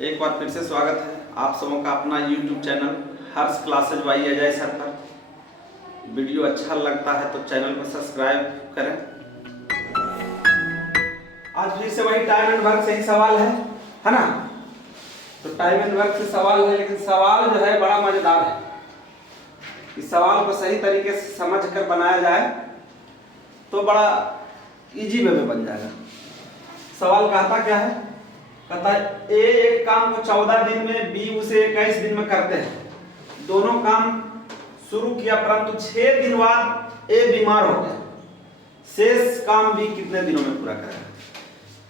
एक बार फिर से स्वागत है आप सबों का अपना YouTube channel Harsh classes by Ajay sir पर। वीडियो अच्छा लगता है तो चैनल को सब्सक्राइब करें। आज फिर से वही टाइम एंड वर्क से ही सवाल है ना। तो टाइम एंड वर्क से सवाल है, लेकिन सवाल जो है बड़ा मजेदार है। इस सवाल को सही तरीके से समझ कर बनाया जाए तो बड़ा इजी वे में बन जाएगा। सवाल कहता क्या है? कहता है ए एक काम को 14 दिन में, बी उसे 21 दिन में करते हैं। दोनों काम शुरू किया परंतु 6 दिन बाद ए बीमार हो गया। शेष काम बी कितने दिनों में पूरा करेगा?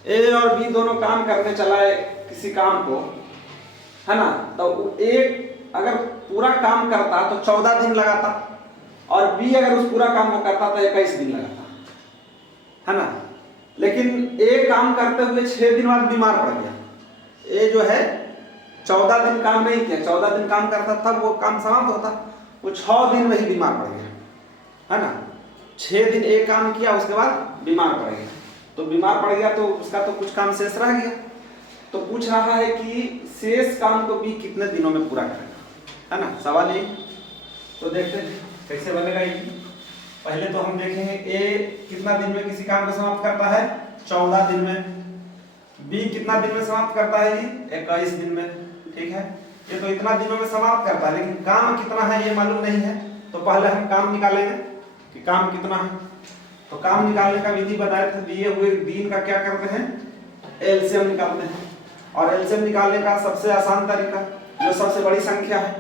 ए और बी दोनों काम करने चला है किसी काम को, है ना। तो एक अगर पूरा काम करता तो 14 दिन लगाता और बी अगर उस पूरा काम को करता तो 21 दिन लगाता, है ना। लेकिन ए काम करते हुए 6 दिन बाद बीमार पड़ गया। ए जो है 14 दिन काम नहीं किया, 14 दिन काम करता तब वो काम समाप्त होता, वो 6 दिन में ही बीमार पड़ गया, है ना। 6 दिन ए काम किया उसके बाद बीमार पड़ गया। तो बीमार पड़ गया तो उसका तो कुछ काम शेष रह गया। तो पूछ रहा है कि शेष काम को बी कितने दिनों में पूरा करेगा, है ना। सवाल यही। तो देखते हैं कैसे बनेगा ये। पहले तो हम देखेंगे ए कितना दिन में किसी काम को समाप्त करता है? 14 दिन में। बी कितना दिन में समाप्त करता है? ये 21 दिन में। ठीक है, ये तो इतना दिनों में समाप्त करता है, लेकिन काम कितना है ये मालूम नहीं है। तो पहले हम काम निकालेंगे कि काम कितना है। तो काम निकालने का विधि बताए थे, दिए हुए दिन का क्या करते हैं? एलसीएम निकालते हैं। और एलसीएम निकालने का सबसे आसान तरीका, जो सबसे बड़ी संख्या है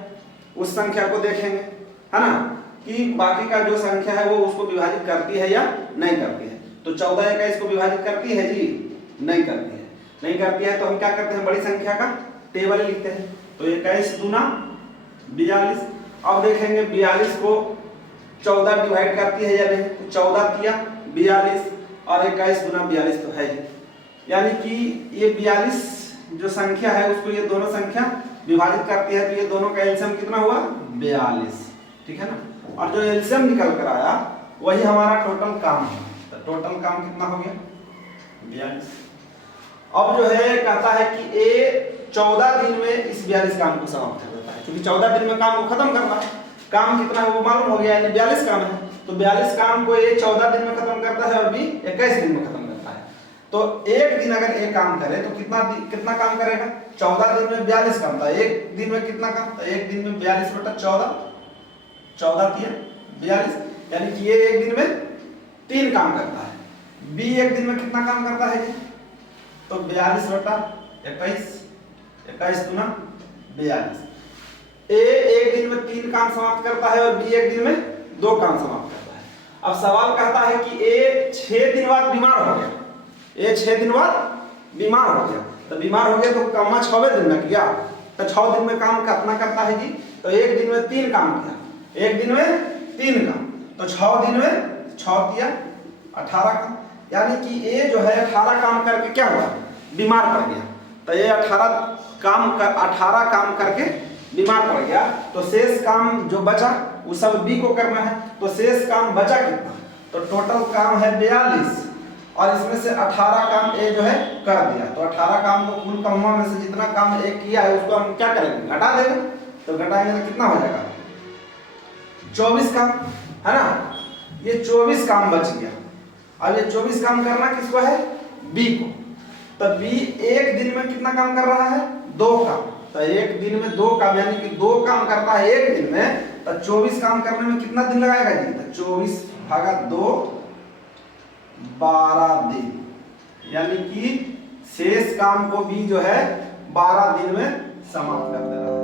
उस संख्या को देखेंगे, है ना, कि बाकी का जो संख्या है वो उसको विभाजित करती है या नहीं करती है। तो 14 21 को विभाजित करती है जी? नहीं करती है। नहीं करती है तो हम क्या करते हैं? बड़ी संख्या का टेबल लिखते हैं। तो 21 दूना 42। अब देखेंगे 42 को 14 डिवाइड करती है या नहीं। तो 14 किया 42 और 21 दूना 42 तो है ही। यानी कि ये 42 जो संख्या है उसको ये दोनों संख्या विभाजित करती है। तो ये दोनों का एलसीएम कितना हुआ? 42। ठीक है ना। और जो एलसीएम निकल कर आया वही हमारा टोटल काम है। तो टोटल काम कितना हो गया? 42। अब जो है कहता है कि ए 14 दिन में इस 42 काम को समाप्त कर देता है, क्योंकि 14 दिन में काम को खत्म करना है। काम कितना है वो मालूम हो गया, यानी 42 काम है। तो 42 काम को ए 14 दिन में खत्म करता है और बी 21 दिन में खत्म करता है। तो एक दिन अगर ए काम करे तो कितना काम करेगा? 14 दिन में 42 काम था, एक दिन में कितना काम? तो एक दिन में 42 बटा 14, 14 तिया 42, यानी कि ये एक दिन में 3 काम करता है। बी एक दिन में कितना काम करता है जी? तो 42 बटा 21, 21 दूना 42। ए एक दिन में 3 काम समाप्त करता है और बी एक दिन में 2 काम समाप्त करता है। अब सवाल कहता है कि ए 6 दिन बाद बीमार हो गया। ए 6 दिन बाद बीमार हो गया। तो बीमार हो गया तो काम 6वें दिन में किया। तो 6 दिन में काम कितना करता है जी? तो एक दिन में 3 काम किया, एक दिन में 3 काम। तो 6 दिन में 6 किया 18 काम। यानी कि ए जो है 18 काम करके क्या हुआ? बीमार पड़ गया। तो ये 18 काम करके बीमार पड़ गया। तो शेष काम जो बचा वो सब बी को करना है। तो शेष काम बचा कितना? तो टोटल काम है 42 और इसमें से 18 काम ए जो है कर दिया। तो 18 काम को कुल कामों में से जितना काम ए किया है उसको हम क्या करेंगे? घटा देंगे। तो घटाएंगे तो कितना हो जाएगा? 24 काम, है ना। ये 24 काम बच गया। अब ये 24 काम करना किसको है? बी को। तो बी एक दिन में कितना काम कर रहा है? 2 काम। तो एक दिन में 2 काम, यानी कि 2 काम करता है एक दिन में। तो 24 काम करने में कितना दिन लगाएगा जी? तो 24 भागा 2 12 दिन। यानी कि शेष काम को बी जो है 12 दिन में समाप्त कर दे रहा है।